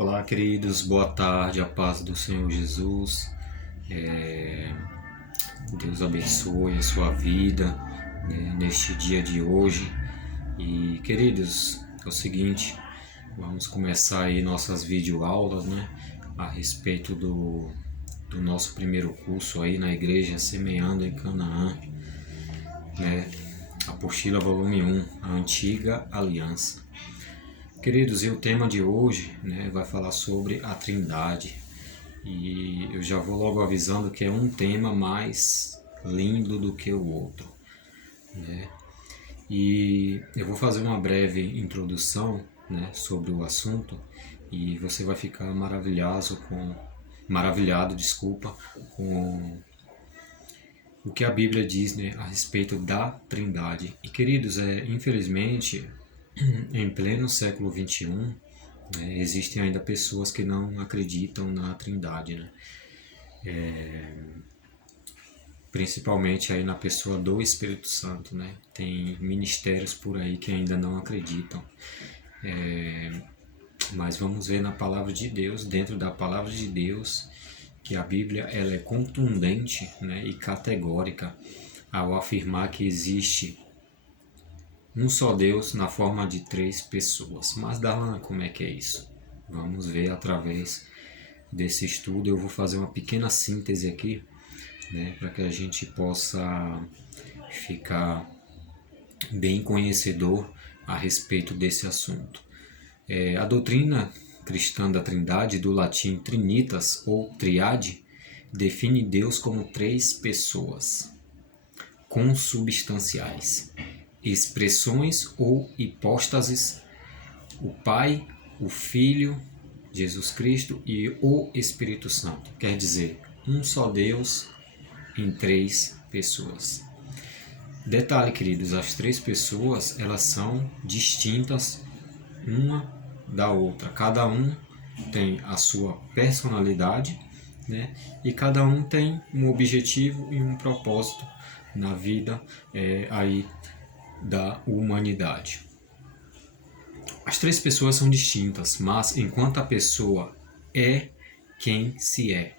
Olá, queridos, boa tarde, a paz do Senhor Jesus. Deus abençoe a sua vida, neste dia de hoje. E, queridos, é o seguinte, vamos começar aí nossas videoaulas, a respeito do nosso primeiro curso aí na igreja Semeando em Canaã, Apostila volume 1, a Antiga Aliança. Queridos, e o tema de hoje vai falar sobre a Trindade. E eu já vou logo avisando que é um tema mais lindo do que o outro. E eu vou fazer uma breve introdução sobre o assunto e você vai ficar maravilhado com o que a Bíblia diz a respeito da Trindade. E, queridos, infelizmente, em pleno século XXI, existem ainda pessoas que não acreditam na Trindade, principalmente aí na pessoa do Espírito Santo, Tem ministérios por aí que ainda não acreditam. Mas vamos ver na palavra de Deus, dentro da palavra de Deus, que a Bíblia ela é contundente e categórica ao afirmar que existe um só Deus na forma de três pessoas. Mas, Darlan, como é que é isso? Vamos ver através desse estudo. Eu vou fazer uma pequena síntese aqui, para que a gente possa ficar bem conhecedor a respeito desse assunto. A doutrina cristã da Trindade, do latim trinitas ou triade, define Deus como três pessoas consubstanciais, expressões ou hipóstases: o Pai, o Filho, Jesus Cristo e o Espírito Santo. Quer dizer, um só Deus em três pessoas. Detalhe, queridos, as três pessoas elas são distintas uma da outra. Cada um tem a sua personalidade, e cada um tem um objetivo e um propósito na vida aí da humanidade. As três pessoas são distintas, mas enquanto a pessoa é quem se é,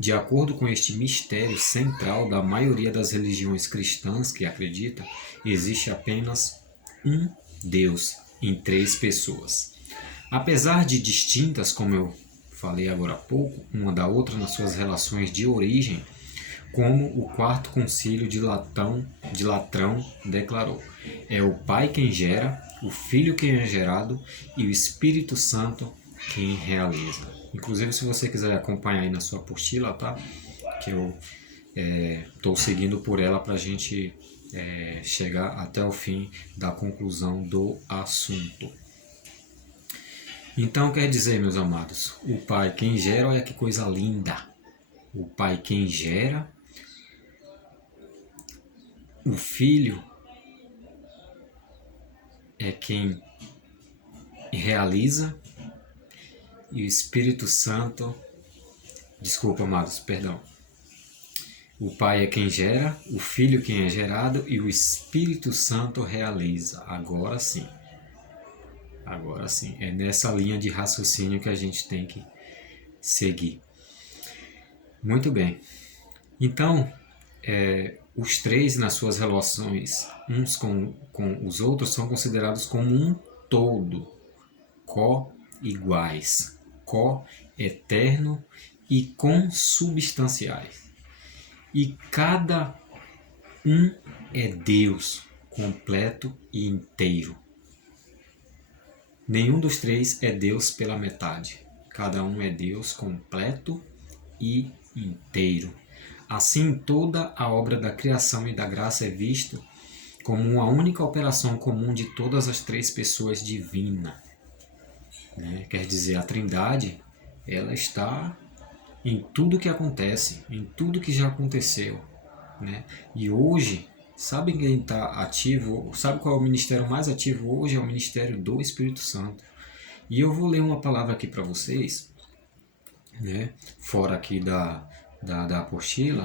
de acordo com este mistério central da maioria das religiões cristãs que acredita, existe apenas um Deus em três pessoas. Apesar de distintas, como eu falei agora há pouco, uma da outra nas suas relações de origem, como o Quarto Concílio de Latrão declarou: é o Pai quem gera, o Filho quem é gerado e o Espírito Santo quem realiza. Inclusive, se você quiser acompanhar aí na sua apostila, que eu estou seguindo por ela para a gente chegar até o fim da conclusão do assunto. Então, quer dizer, meus amados, o Pai quem gera, olha que coisa linda. O Pai quem gera, o Filho é quem realiza e o Espírito Santo, o Pai é quem gera, o Filho quem é gerado e o Espírito Santo realiza. Agora sim, é nessa linha de raciocínio que a gente tem que seguir. Muito bem, então os três nas suas relações uns com os outros são considerados como um todo, co-iguais, co-eterno e consubstanciais. E cada um é Deus completo e inteiro. Nenhum dos três é Deus pela metade. Cada um é Deus completo e inteiro. Assim, toda a obra da criação e da graça é vista como uma única operação comum de todas as três pessoas divinas. Quer dizer, a Trindade ela está em tudo que acontece, em tudo que já aconteceu. E hoje, sabe quem está ativo? Sabe qual é o ministério mais ativo hoje? É o ministério do Espírito Santo. E eu vou ler uma palavra aqui para vocês, fora aqui da apostila,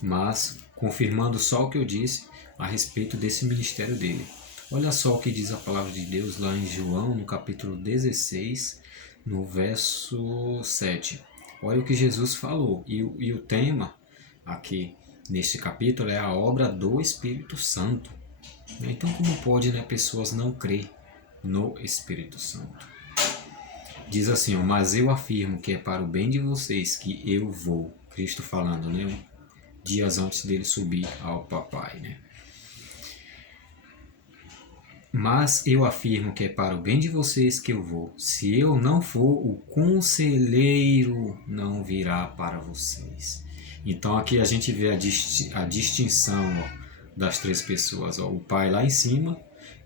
mas confirmando só o que eu disse a respeito desse ministério dele. Olha só o que diz a palavra de Deus lá em João, no capítulo 16, no verso 7. Olha o que Jesus falou. E o tema aqui neste capítulo é a obra do Espírito Santo. Então, como pode, né, pessoas não crer no Espírito Santo? Diz assim, ó, mas eu afirmo que é para o bem de vocês que eu vou. Cristo falando, né? Dias antes dele subir ao Papai, né? Mas eu afirmo que é para o bem de vocês que eu vou. Se eu não for, o conselheiro não virá para vocês. Então aqui a gente vê a distinção, ó, das três pessoas. Ó, o Pai lá em cima,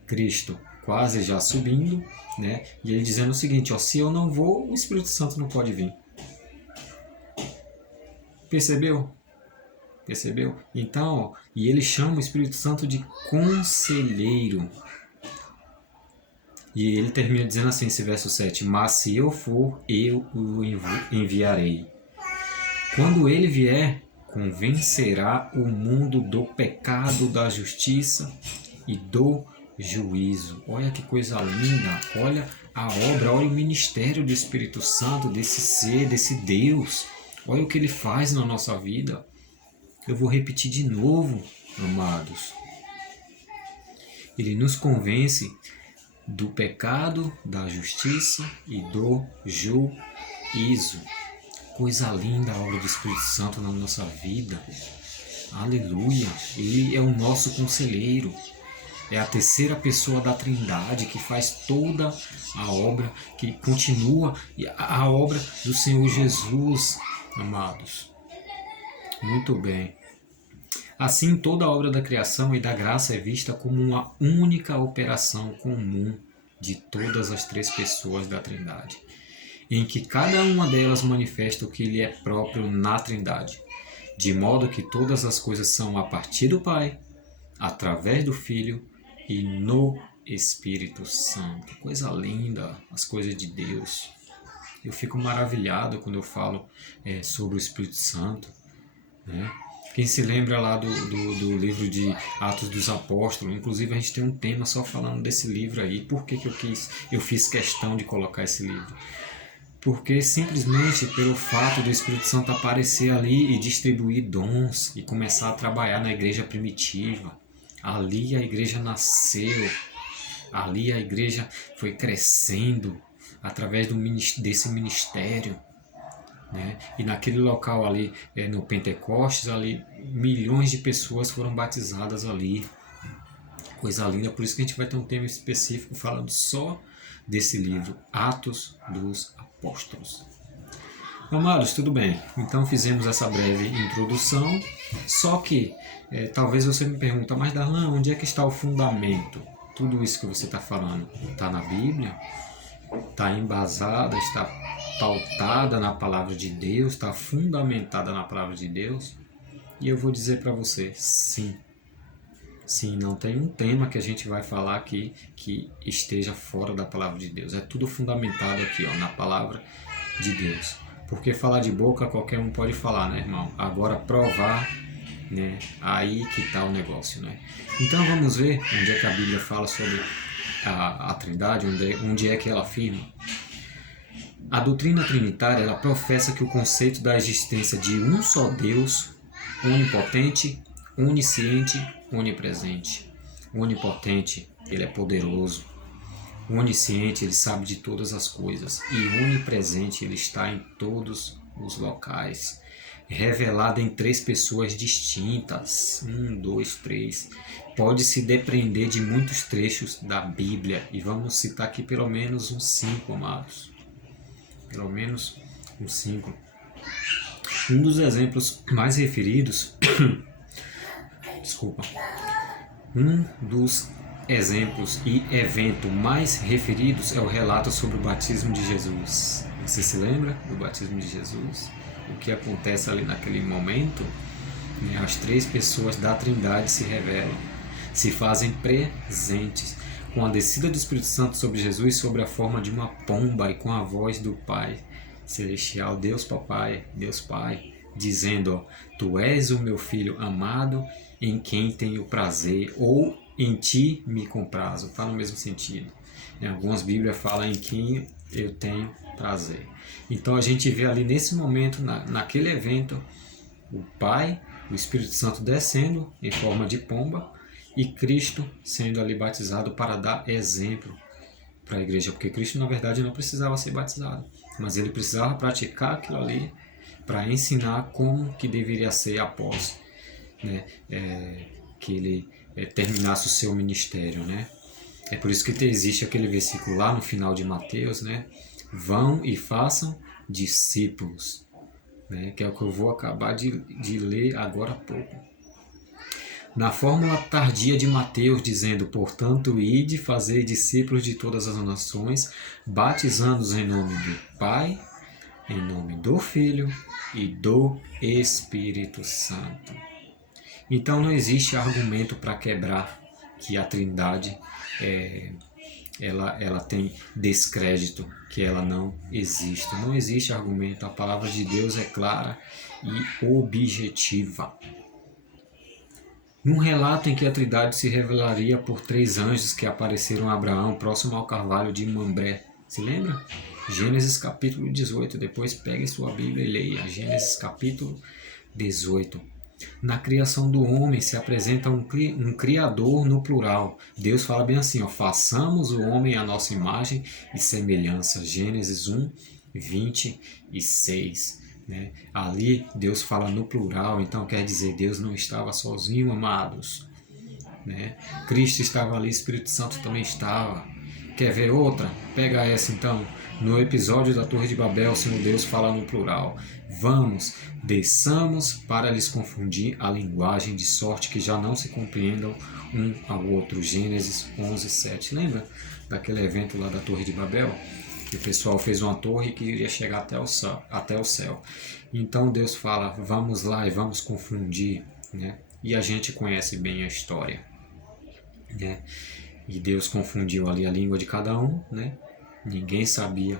Cristo quase já subindo, né? E ele dizendo o seguinte, ó, se eu não vou, o Espírito Santo não pode vir. Percebeu? Percebeu? Então, ó, e ele chama o Espírito Santo de conselheiro. E ele termina dizendo assim, esse verso 7, mas se eu for, eu o enviarei. Quando ele vier, convencerá o mundo do pecado, da justiça e do juízo. Olha que coisa linda, olha a obra, olha o ministério do Espírito Santo, desse ser, desse Deus. Olha o que ele faz na nossa vida. Eu vou repetir de novo, amados. Ele nos convence do pecado, da justiça e do juízo. Coisa linda a obra do Espírito Santo na nossa vida. Aleluia! Ele é o nosso conselheiro. É a terceira pessoa da Trindade que faz toda a obra, que continua a obra do Senhor Jesus, amados. Muito bem. Assim, toda a obra da criação e da graça é vista como uma única operação comum de todas as três pessoas da Trindade, em que cada uma delas manifesta o que lhe é próprio na Trindade, de modo que todas as coisas são a partir do Pai, através do Filho e no Espírito Santo. Coisa linda, as coisas de Deus. Eu fico maravilhado quando eu falo sobre o Espírito Santo, né? Quem se lembra lá do livro de Atos dos Apóstolos, inclusive a gente tem um tema só falando desse livro aí. Por que eu fiz questão de colocar esse livro? Porque simplesmente pelo fato do Espírito Santo aparecer ali e distribuir dons e começar a trabalhar na igreja primitiva. Ali a igreja nasceu, ali a igreja foi crescendo através desse ministério. Né? E naquele local ali, no Pentecostes, ali milhões de pessoas foram batizadas ali. Coisa linda, por isso que a gente vai ter um tema específico falando só desse livro, Atos dos Apóstolos. Amados, tudo bem, então fizemos essa breve introdução, só que talvez você me pergunte, mas Darlan, onde é que está o fundamento? Tudo isso que você está falando está na Bíblia? Está embasada, está pautada na palavra de Deus, está fundamentada na palavra de Deus? E eu vou dizer para você, sim. Sim, não tem um tema que a gente vai falar aqui que esteja fora da palavra de Deus. É tudo fundamentado aqui, ó, na palavra de Deus. Porque falar de boca qualquer um pode falar, né, irmão? Agora provar, né? Aí que está o negócio, né? Então vamos ver onde é que a Bíblia fala sobre a Trindade, onde é que ela afirma. A doutrina trinitária, ela professa que o conceito da existência de um só Deus, onipotente, onisciente, onipresente. O onipotente, ele é poderoso. O onisciente, ele sabe de todas as coisas. E o onipresente, ele está em todos os locais. Revelado em três pessoas distintas. 1, 2, 3. Pode-se depender de muitos trechos da Bíblia. E vamos citar aqui pelo menos uns 5, amados. Pelo menos uns 5. Um dos exemplos mais referidos... Desculpa. Um dos exemplos e eventos mais referidos é o relato sobre o batismo de Jesus. Você se lembra do batismo de Jesus? O que acontece ali naquele momento? As três pessoas da Trindade se revelam, se fazem presentes, com a descida do Espírito Santo sobre Jesus sob a forma de uma pomba e com a voz do Pai Celestial, Deus Papai, Deus Pai, dizendo, ó, Tu és o meu Filho amado, em quem tenho prazer, ou em ti me comprazo. Está no mesmo sentido. Em algumas Bíblias falam em quem eu tenho prazer. Então a gente vê ali nesse momento, naquele evento, o Pai, o Espírito Santo descendo em forma de pomba e Cristo sendo ali batizado para dar exemplo para a igreja, porque Cristo na verdade não precisava ser batizado, mas ele precisava praticar aquilo ali para ensinar como que deveria ser após, né, que ele terminasse o seu ministério, né? É por isso que existe aquele versículo lá no final de Mateus, né? Vão e façam discípulos, né? Que é o que eu vou acabar de ler agora há pouco. Na fórmula tardia de Mateus, dizendo, portanto, ide fazer discípulos de todas as nações, batizando-os em nome do Pai, em nome do Filho e do Espírito Santo. Então não existe argumento para quebrar que a Trindade ela tem descrédito, que ela não existe. Não existe argumento. A palavra de Deus é clara e objetiva. Num relato em que a Trindade se revelaria por 3 anjos que apareceram a Abraão próximo ao carvalho de Mambré. Se lembra? Gênesis capítulo 18. Depois pegue sua Bíblia e leia. Gênesis capítulo 18. Na criação do homem se apresenta um criador no plural. Deus fala bem assim, ó, façamos o homem à nossa imagem e semelhança. Gênesis 1, 26. Né? Ali Deus fala no plural, então quer dizer, Deus não estava sozinho, amados. Né? Cristo estava ali, Espírito Santo também estava. Quer ver outra? Pega essa então. No episódio da Torre de Babel, o Senhor Deus fala no plural. Vamos, desçamos para lhes confundir a linguagem, de sorte que já não se compreendam um ao outro. Gênesis 11, 7. Lembra daquele evento lá da Torre de Babel? Que o pessoal fez uma torre que iria chegar até o céu. Então Deus fala, vamos lá e vamos confundir. Né? E a gente conhece bem a história. Né? E Deus confundiu ali a língua de cada um. Né? Ninguém sabia,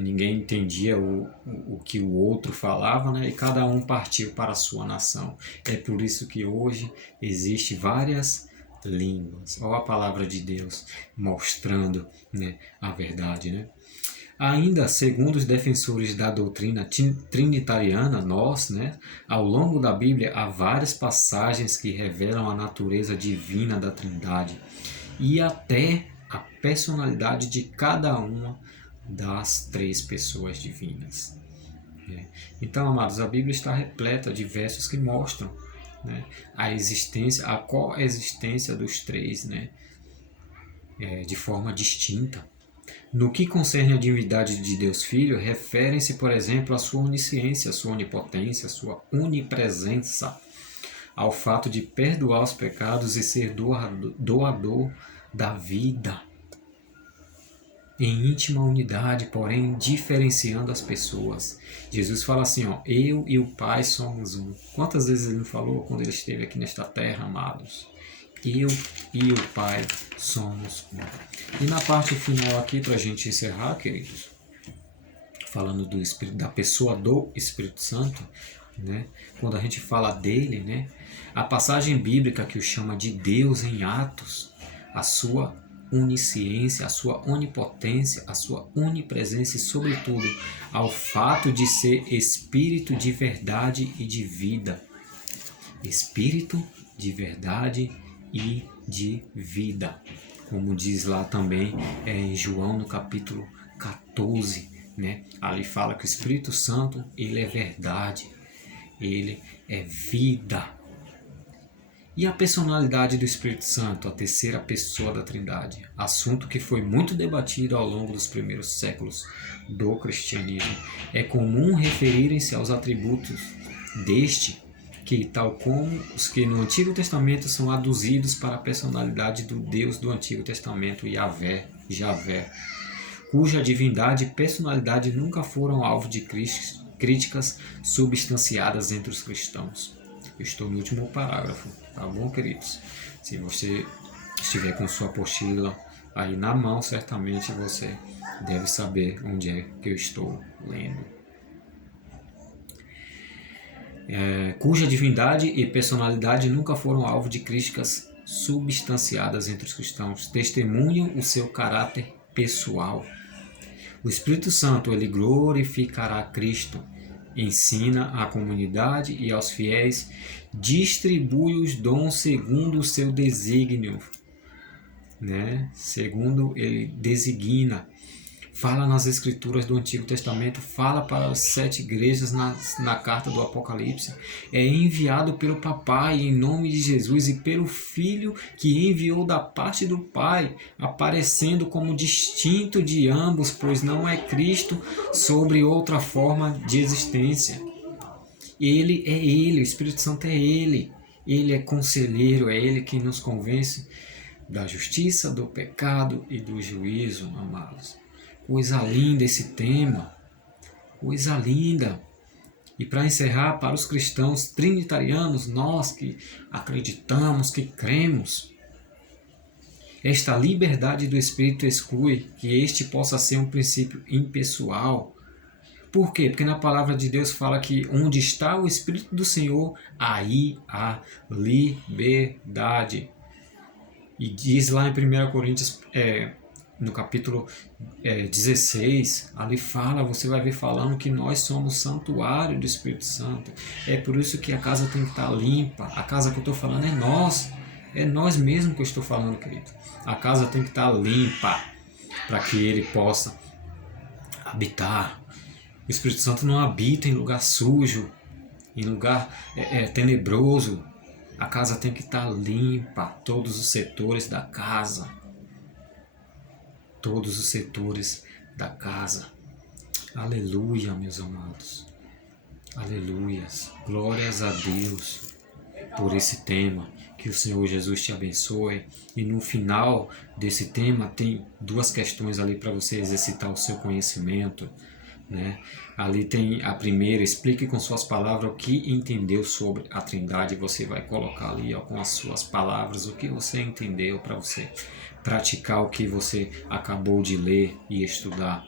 ninguém entendia o que o outro falava, né? E cada um partiu para a sua nação. É por isso que hoje existe várias línguas. Olha a palavra de Deus mostrando, né, a verdade, né? Ainda, segundo os defensores da doutrina trinitariana, nós, né, ao longo da Bíblia, há várias passagens que revelam a natureza divina da Trindade e até a personalidade de cada uma das 3 pessoas divinas. Então, amados, a Bíblia está repleta de versos que mostram, né, a coexistência dos 3, né, de forma distinta. No que concerne a divindade de Deus Filho, referem-se, por exemplo, à sua onisciência, à sua onipotência, à sua onipresença, ao fato de perdoar os pecados e ser doador da vida. Em íntima unidade, porém, diferenciando as pessoas. Jesus fala assim, ó, eu e o Pai somos um. Quantas vezes ele não falou quando ele esteve aqui nesta terra, amados? Eu e o Pai somos um. E na parte final aqui, para a gente encerrar, queridos, falando do Espírito, da pessoa do Espírito Santo, né? Quando a gente fala dele, né? A passagem bíblica que o chama de Deus em Atos, a sua onisciência, a sua onipotência, a sua onipresença e, sobretudo, ao fato de ser Espírito de verdade e de vida. Espírito de verdade e de vida. Como diz lá também em João no capítulo 14, né? Ali fala que o Espírito Santo, ele é verdade, ele é vida. E a personalidade do Espírito Santo, a terceira pessoa da Trindade, assunto que foi muito debatido ao longo dos primeiros séculos do cristianismo. É comum referirem-se aos atributos deste, que, tal como os que no Antigo Testamento são aduzidos para a personalidade do Deus do Antigo Testamento, Javé, cuja divindade e personalidade nunca foram alvo de críticas substanciadas entre os cristãos. Eu estou no último parágrafo, tá bom, queridos? Se você estiver com sua apostila aí na mão, certamente você deve saber onde é que eu estou lendo. Cuja divindade e personalidade nunca foram alvo de críticas substanciadas entre os cristãos, testemunham o seu caráter pessoal. O Espírito Santo, ele glorificará Cristo, ensina à comunidade e aos fiéis, distribui os dons segundo o seu desígnio, né? Segundo ele designa. Fala nas escrituras do Antigo Testamento, fala para as 7 igrejas na carta do Apocalipse. É enviado pelo Papai em nome de Jesus e pelo Filho que enviou da parte do Pai, aparecendo como distinto de ambos, pois não é Cristo sobre outra forma de existência. Ele é Ele, o Espírito Santo é Ele. Ele é conselheiro, é Ele quem nos convence da justiça, do pecado e do juízo, amados. Coisa linda esse tema, coisa linda. E para encerrar, para os cristãos trinitarianos, nós que acreditamos, que cremos, esta liberdade do Espírito exclui que este possa ser um princípio impessoal. Por quê? Porque na palavra de Deus fala que onde está o Espírito do Senhor, aí há liberdade. E diz lá em 1 Coríntios, no capítulo 16, ali fala, você vai ver falando que nós somos santuário do Espírito Santo. É por isso que a casa tem que estar limpa. A casa que eu estou falando é nós mesmos que eu estou falando, querido. A casa tem que estar limpa para que ele possa habitar. O Espírito Santo não habita em lugar sujo, em lugar tenebroso. A casa tem que estar limpa, todos os setores da casa. Todos os setores da casa. Aleluia, meus amados. Aleluias. Glórias a Deus por esse tema. Que o Senhor Jesus te abençoe. E no final desse tema tem 2 questões ali para você exercitar o seu conhecimento, né? Ali tem a primeira: explique com suas palavras o que entendeu sobre a Trindade. Você vai colocar ali com as suas palavras o que você entendeu, para você praticar o que você acabou de ler e estudar.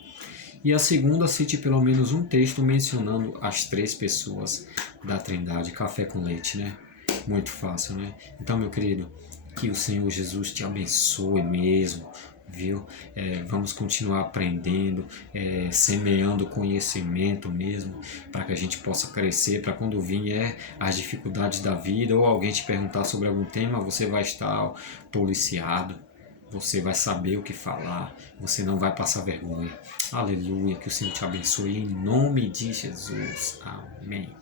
E a segunda, cite pelo menos um texto mencionando as 3 pessoas da Trindade. Café com leite, né? Muito fácil, né? Então, meu querido, que o Senhor Jesus te abençoe mesmo, viu? Vamos continuar aprendendo, semeando conhecimento mesmo, para que a gente possa crescer, para quando vier as dificuldades da vida ou alguém te perguntar sobre algum tema, você vai estar policiado, você vai saber o que falar, você não vai passar vergonha. Aleluia, que o Senhor te abençoe em nome de Jesus. Amém.